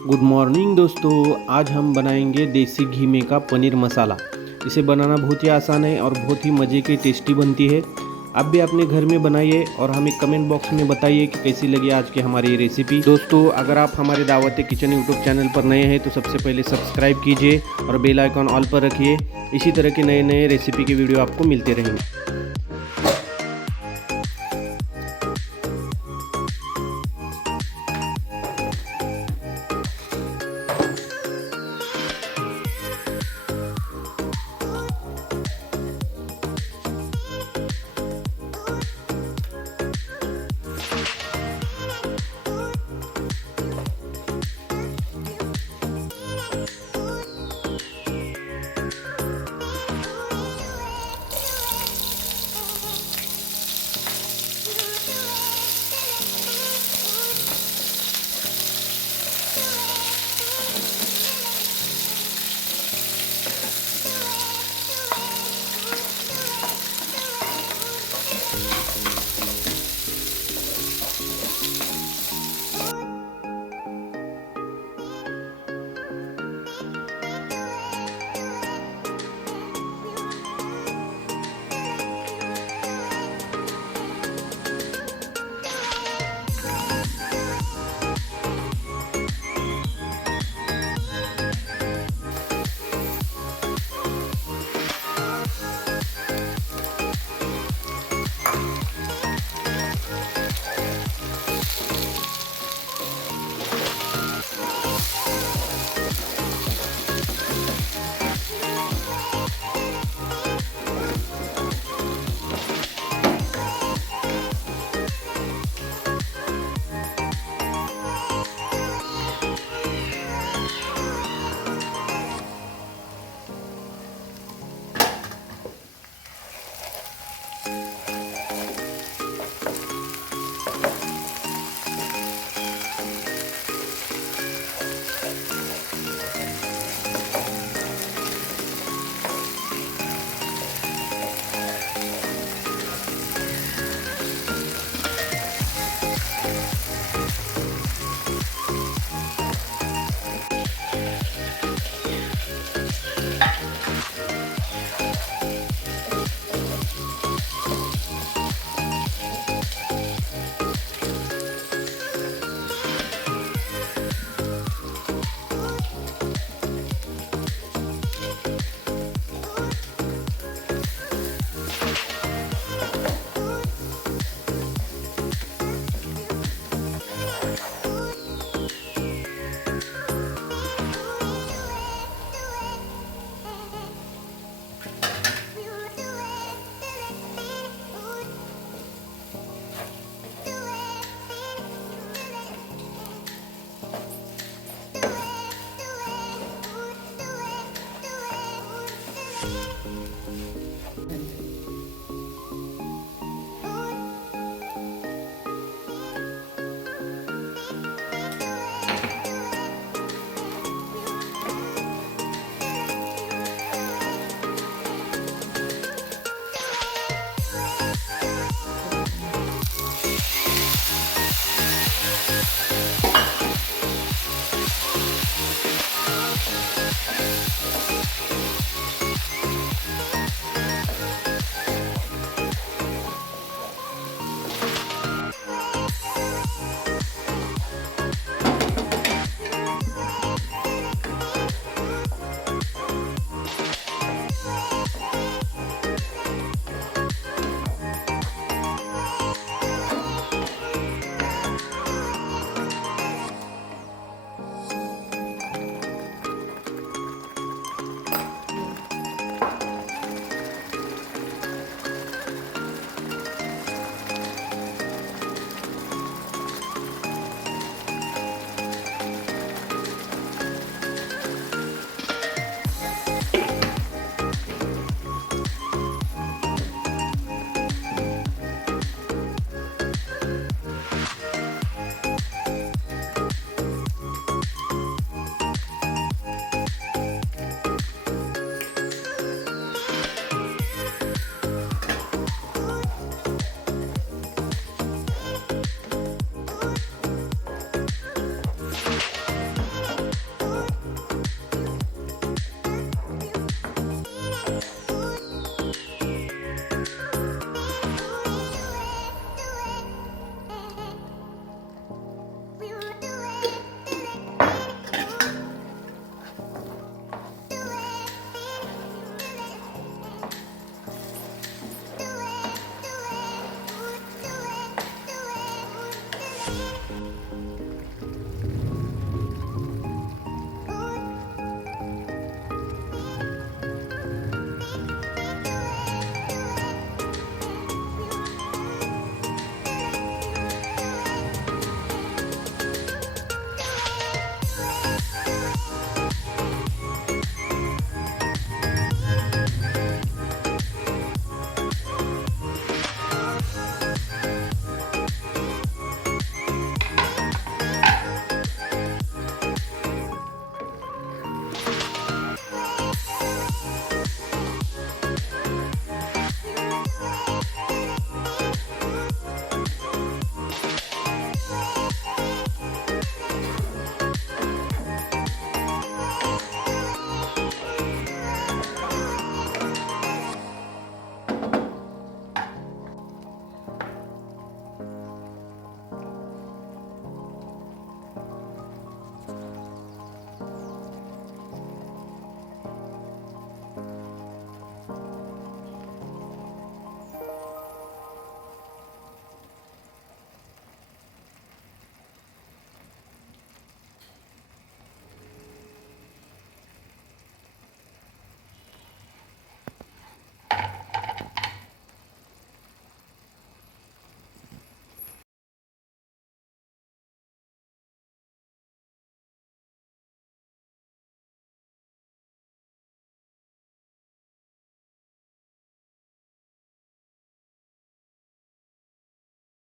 Good morning दोस्तों, आज हम बनाएंगे देसी घी में का पनीर मसाला। इसे बनाना बहुत ही आसान है और बहुत ही मज़े की टेस्टी बनती है। आप भी अपने घर में बनाइए और हमें कमेंट बॉक्स में बताइए कि कैसी लगी आज की हमारी ये रेसिपी। दोस्तों, अगर आप हमारे दावत किचन यूट्यूब चैनल पर नए हैं तो सबसे पहले सब्सक्राइब कीजिए और बेल आइकॉन ऑल पर रखिए। इसी तरह के नए नए रेसिपी के वीडियो आपको मिलते रहेंगे।